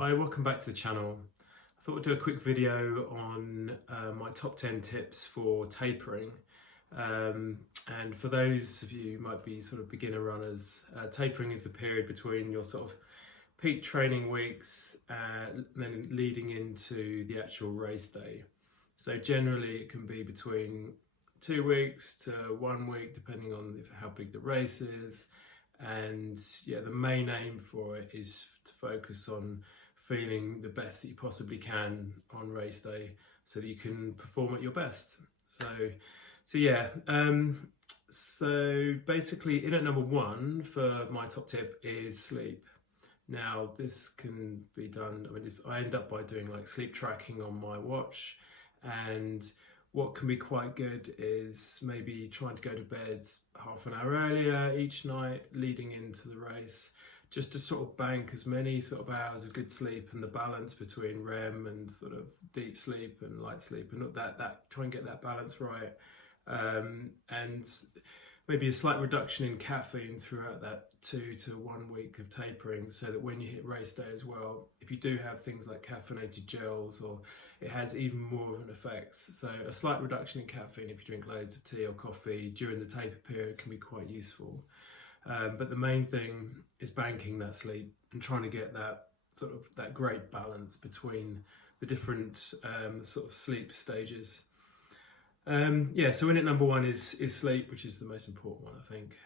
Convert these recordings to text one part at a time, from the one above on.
Hi, welcome back to the channel. I thought I'd do a quick video on my top 10 tips for tapering. And for those of you who might be sort of beginner runners, tapering is the period between your sort of peak training weeks and then leading into the actual race day. So generally it can be between 2 weeks to 1 week, depending on how big the race is. And yeah, the main aim for it is to focus on feeling the best that you possibly can on race day so that you can perform at your best. So basically in at number 1 for my top tip is sleep. Now this can be done, I end up by doing like sleep tracking on my watch, and what can be quite good is maybe trying to go to bed half an hour earlier each night leading into the race, just to sort of bank as many sort of hours of good sleep, and the balance between REM and sort of deep sleep and light sleep, and that try and get that balance right. And maybe a slight reduction in caffeine throughout that 2 to 1 week of tapering, so that when you hit race day as well, if you do have things like caffeinated gels, or it has even more of an effect. So a slight reduction in caffeine if you drink loads of tea or coffee during the taper period can be quite useful. But the main thing is banking that sleep and trying to get that sort of that great balance between the different sort of sleep stages. So in at number 1 is sleep, which is the most important one, I think.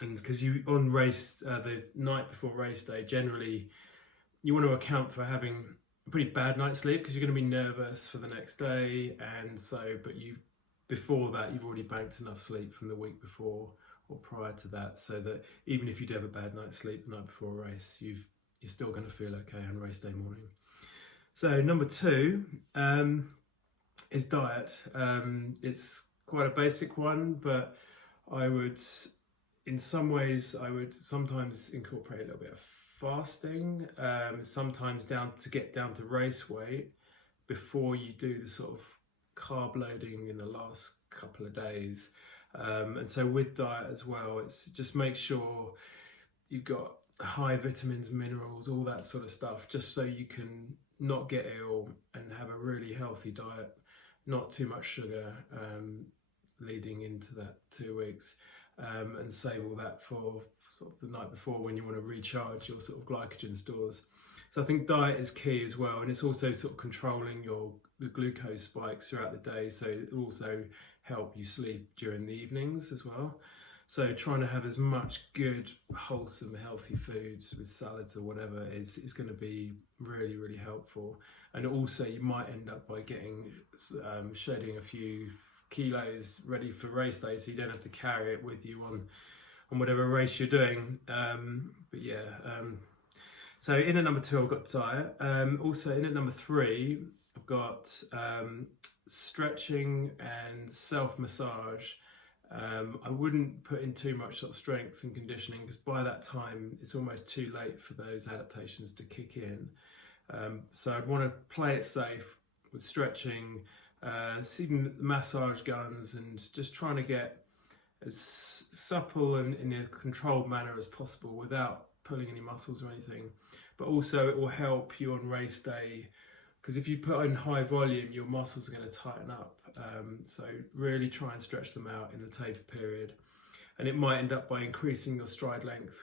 And because you on race the night before race day, generally you want to account for having a pretty bad night's sleep, because you're going to be nervous for the next day, and so before that you've already banked enough sleep from the week before or prior to that, so that even if you do have a bad night's sleep the night before a race, you're still going to feel okay on race day morning. So number 2 is diet. It's quite a basic one, but I would sometimes incorporate a little bit of fasting, sometimes get down to race weight before you do the sort of carb loading in the last couple of days. And so with diet as well, it's just make sure you've got high vitamins, minerals, all that sort of stuff, just so you can not get ill and have a really healthy diet, not too much sugar leading into that 2 weeks, and save all that for sort of the night before when you want to recharge your sort of glycogen stores. So I think diet is key as well, and it's also sort of controlling the glucose spikes throughout the day, so it will also help you sleep during the evenings as well. So trying to have as much good, wholesome, healthy foods with salads or whatever is going to be really, really helpful. And also you might end up by shedding a few kilos ready for race day, so you don't have to carry it with you on whatever race you're doing. So in at number 2 I've got diet. Also in at number 3 I've got stretching and self-massage. I wouldn't put in too much sort of strength and conditioning, because by that time it's almost too late for those adaptations to kick in. So I'd want to play it safe with stretching, even massage guns, and just trying to get as supple and in a controlled manner as possible without pulling any muscles or anything. But also it will help you on race day, because if you put in high volume, your muscles are going to tighten up. So really try and stretch them out in the taper period, and it might end up by increasing your stride length.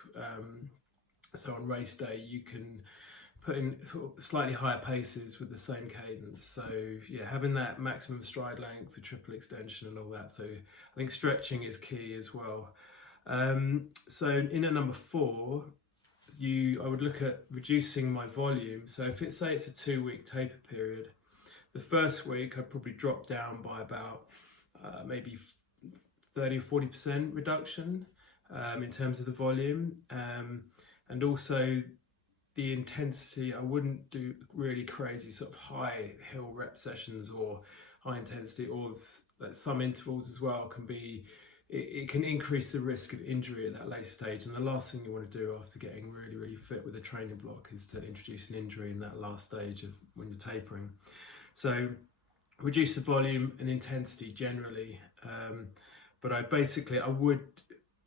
So on race day you can put in slightly higher paces with the same cadence. So yeah, having that maximum stride length, the triple extension and all that. So I think stretching is key as well. So in at number 4, I would look at reducing my volume. So if it's a 2-week taper period, the first week I'd probably drop down by about maybe 30 or 40% reduction in terms of the volume, and also the intensity. I wouldn't do really crazy sort of high hill rep sessions or high intensity, or some intervals as well it can increase the risk of injury at that later stage. And the last thing you want to do after getting really, really fit with a training block is to introduce an injury in that last stage of when you're tapering. So reduce the volume and intensity generally, but I would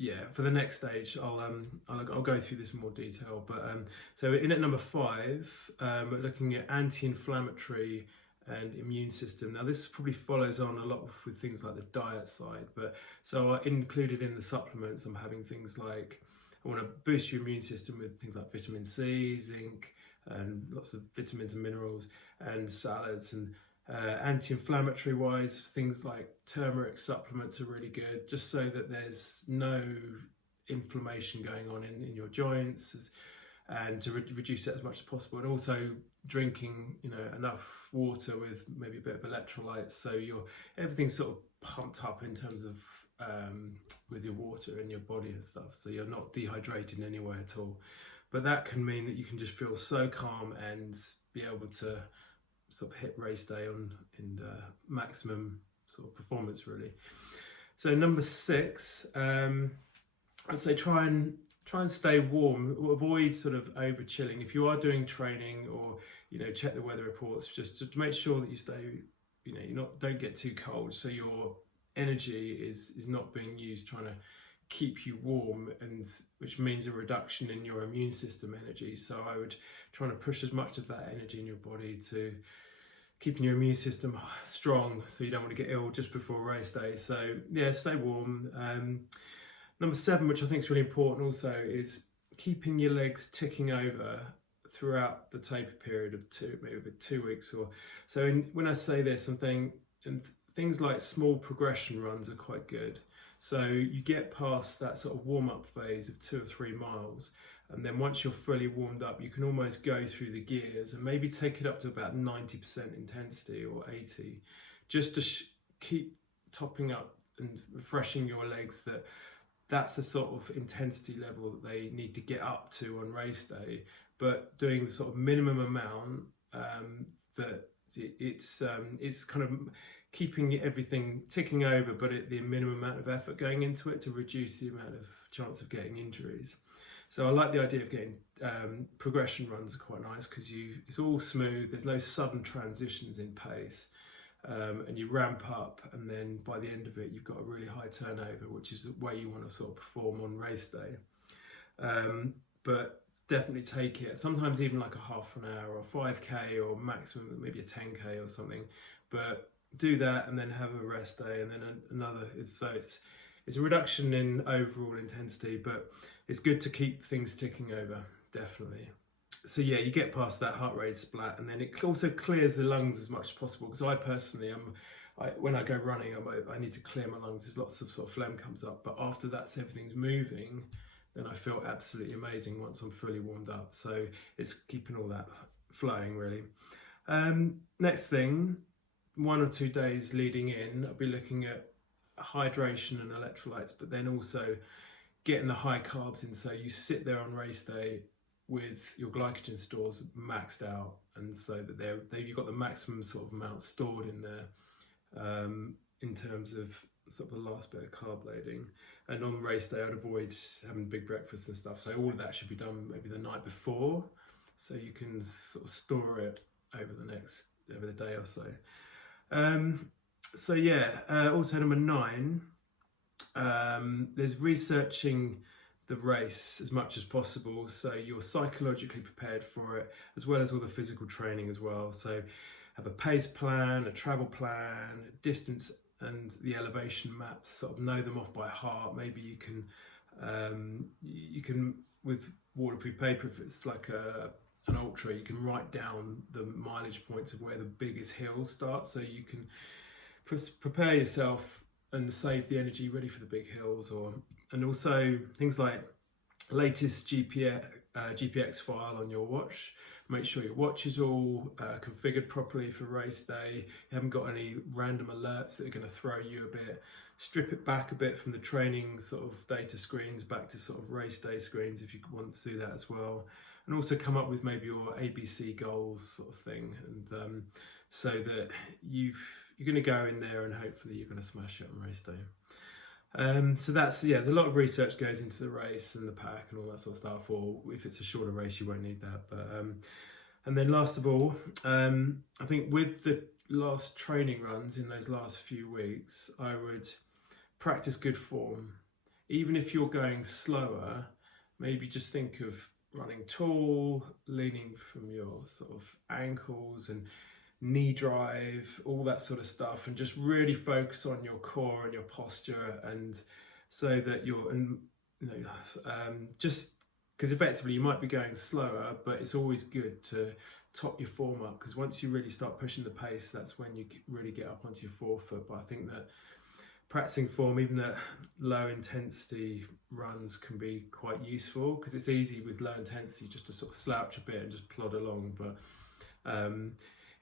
yeah, for the next stage, I'll go through this in more detail. But so in at number 5, we're looking at anti-inflammatory and immune system. Now this probably follows on a lot with things like the diet side, but so I included in the supplements, I'm having things like, I want to boost your immune system with things like vitamin C, zinc, and lots of vitamins and minerals, and salads. And anti-inflammatory wise, things like turmeric supplements are really good, just so that there's no inflammation going on in your joints, and to reduce it as much as possible. And also drinking, enough water with maybe a bit of electrolytes, so everything's sort of pumped up in terms of with your water in your body and stuff, so you're not dehydrated in any way at all. But that can mean that you can just feel so calm and be able to sort of hit race day in maximum sort of performance, really. So number 6, I'd say try and stay warm. Avoid sort of over chilling. If you are doing training, or check the weather reports, just to make sure that you stay, don't get too cold, so your energy is not being used trying to keep you warm, and which means a reduction in your immune system energy. So I would try to push as much of that energy in your body to keeping your immune system strong, so you don't want to get ill just before race day. So yeah, stay warm. Number 7, which I think is really important also, is keeping your legs ticking over throughout the taper period of maybe 2 weeks or so. When I say this, I'm thinking, and things like small progression runs are quite good. So you get past that sort of warm-up phase of 2 or 3 miles, and then once you're fully warmed up, you can almost go through the gears and maybe take it up to about 90% intensity or 80, just to keep topping up and refreshing your legs. That's the sort of intensity level that they need to get up to on race day, but doing the sort of minimum amount, that it's kind of keeping everything ticking over, but at the minimum amount of effort going into it to reduce the amount of chance of getting injuries. So I like the idea of getting progression runs are quite nice, because it's all smooth, there's no sudden transitions in pace, and you ramp up, and then by the end of it you've got a really high turnover, which is the way you want to sort of perform on race day. But definitely take it, sometimes even like a half an hour or 5k, or maximum maybe a 10k or something, but do that and then have a rest day, and then another. It's a reduction in overall intensity, but it's good to keep things ticking over, definitely. So yeah, you get past that heart rate splat, and then it also clears the lungs as much as possible, because I personally when I go running, I need to clear my lungs. There's lots of sort of phlegm comes up, but after that, everything's moving, then I feel absolutely amazing once I'm fully warmed up. So it's keeping all that flowing, really. Next thing, 1 or 2 days leading in, I'll be looking at hydration and electrolytes, but then also getting the high carbs in, so you sit there on race day with your glycogen stores maxed out, and so that you've got the maximum sort of amount stored in there, in terms of sort of the last bit of carb loading. And on race day, I'd avoid having big breakfasts and stuff, so all of that should be done maybe the night before, so you can sort of store it over the day or so. So yeah, also number 9, there's researching the race as much as possible, so you're psychologically prepared for it, as well as all the physical training as well. So have a pace plan, a travel plan, distance and the elevation maps, sort of know them off by heart. Maybe you can with waterproof paper, if it's like an ultra, you can write down the mileage points of where the biggest hills start, so you can prepare yourself and save the energy ready for the big hills. And also things like latest GPX file on your watch. Make sure your watch is all configured properly for race day. You haven't got any random alerts that are going to throw you a bit. Strip it back a bit from the training sort of data screens back to sort of race day screens if you want to do that as well. And also come up with maybe your ABC goals sort of thing, and so that you're going to go in there and hopefully you're going to smash it on race day. So that's, yeah, there's a lot of research goes into the race and the pack and all that sort of stuff, or if it's a shorter race you won't need that. But and then last of all, I think with the last training runs in those last few weeks, I would practice good form. even if you're going slower, maybe just think of running tall, leaning from your sort of ankles and knee drive, all that sort of stuff, and just really focus on your core and your posture, and so that you're, just because effectively you might be going slower, but it's always good to top your form up, because once you really start pushing the pace, that's when you really get up onto your forefoot. But I think that practicing form, even at low intensity runs, can be quite useful, because it's easy with low intensity just to sort of slouch a bit and just plod along. But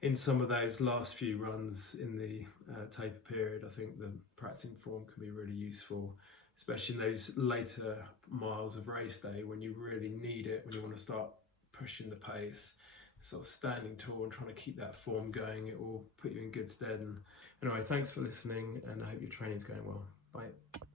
in some of those last few runs in the taper period, I think the practicing form can be really useful, especially in those later miles of race day when you really need it, when you want to start pushing the pace. Sort of standing tall and trying to keep that form going, it will put you in good stead. And anyway, thanks for listening, and I hope your training's going well. Bye.